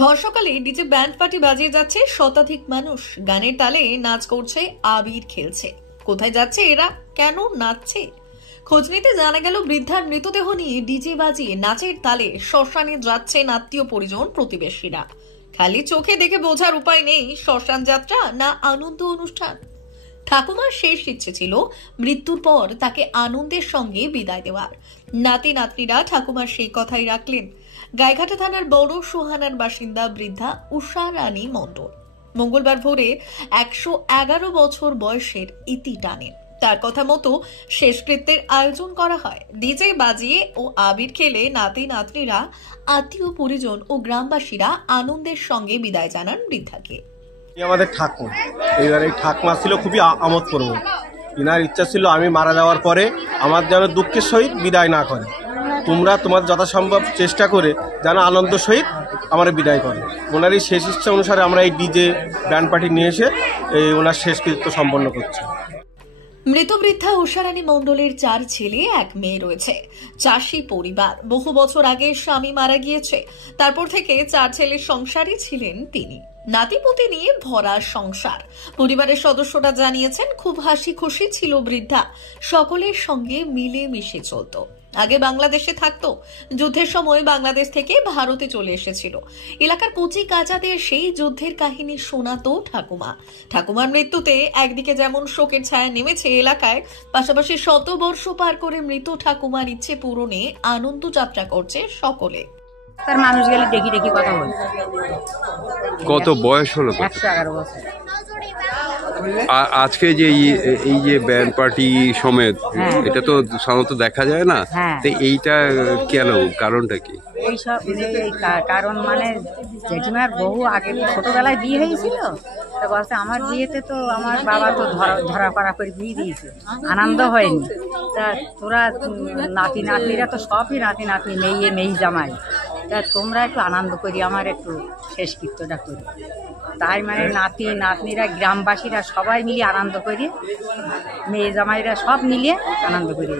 ভর সকালে DJ band party বাজিয়ে যাচ্ছে শতাধিক মানুষ, গানের তালে নাচ করছে, আবির খেলছে। কোথায় যাচ্ছে এরা, কেন নাচছে? খোঁজ নিতে জানা গেল বৃদ্ধার মৃতদেহ নিয়ে ডিজে বাজিয়ে নাচের তালে শ্মশানে যাচ্ছেন আত্মীয় পরিজন প্রতিবেশীরা। খালি চোখে দেখে বোঝার উপায় নেই শ্মশান যাত্রা না আনন্দ অনুষ্ঠান। ঠাকুমার শেষ ইচ্ছে ছিল মৃত্যুর পর তাকে আনন্দের সঙ্গে বিদায় দেওয়ার। নাতি নাতনিরা ঠাকুমার সেই কথাই রাখলেন। গাইঘাটা থানার বড় সোহানার বাসিন্দা বৃদ্ধা উষা রানী মণ্ডল মঙ্গলবার ভোরে 111 বছর বয়সের ইতি টানেন। তার কথা মতো শেষকৃত্যের আয়োজন করা হয়। ডিজে বাজিয়ে ও আবির খেলে নাতি নাতনিরা, আত্মীয় পরিজন ও গ্রামবাসীরা আনন্দের সঙ্গে বিদায় জানান বৃদ্ধাকে। আমাদের ঠাকুর এইবার এই ঠাকুমা ছিল খুবই আমোদ করব। ইনার ইচ্ছা ছিল আমি মারা যাওয়ার পরে আমার যেন দুঃখের সহিত বিদায় না করে, তোমরা তোমার যথাসম্ভব চেষ্টা করে যেন আনন্দ সহিত আমার বিদায় করে। ওনার এই শেষ ইচ্ছা অনুসারে আমরা এই ডিজে ব্যান্ড পার্টি নিয়ে এসে ওনার শেষকৃত্য সম্পন্ন করছি। মৃত বৃদ্ধা উষারানী মণ্ডলের 4 ছেলে 1 মেয়ে রয়েছে। চাষী পরিবার, বহু বছর আগে স্বামী মারা গিয়েছে। তারপর থেকে 4 ছেলের সংসারই ছিলেন তিনি। নাতিপুতি নিয়ে ভরা সংসার। পরিবারের সদস্যরা জানিয়েছেন খুব হাসি খুশি ছিল বৃদ্ধা, সকলের সঙ্গে মিলে মিশে চলত। আগে বাংলাদেশে থাকতো, যুদ্ধের সময় বাংলাদেশ থেকে ভারতে চলে এসেছিল। এলাকার কচি কাচাদের সেই যুদ্ধের কাহিনী শোনাতো ঠাকুমা। ঠাকুমার মৃত্যুতে একদিকে যেমন শোকের ছায়া নেমেছে এলাকায়, পাশাপাশি 100 বর্ষ পার করে মৃত ঠাকুমার ইচ্ছে পূরণে আনন্দ যাত্রা করছে সকলে। তার মানুষ গেলে দেখি দেখি কথা বলছে। কত বয়স হলো? 111 বছর। আজকে যে এই যে ব্যান্ড পার্টি সমেত, এটা তো সাধারণত দেখা যায় না, তো এইটা কেন, কারণটা কি? এইসব কারণ মানে জেঠিমার বহু আগে ছোটবেলায় বিয়ে হয়েছিল, তা বলছে আমার বিয়েতে তো আমার বাবা তো ধরা করা করে বিয়ে দিয়েছে, আনন্দ হয়নি। তা তোরা নাতি নাতনিরা তো সবই নাতি নাতনি, মেয়ে জামাই, তা তোমরা একটু আনন্দ করি, আমার একটু শেষকৃত্যটা করি। তাই মানে নাতি নাতনিরা, গ্রামবাসীরা সবাই মিলিয়ে আনন্দ করি, মেয়ে জামাইরা সব মিলিয়ে আনন্দ করি।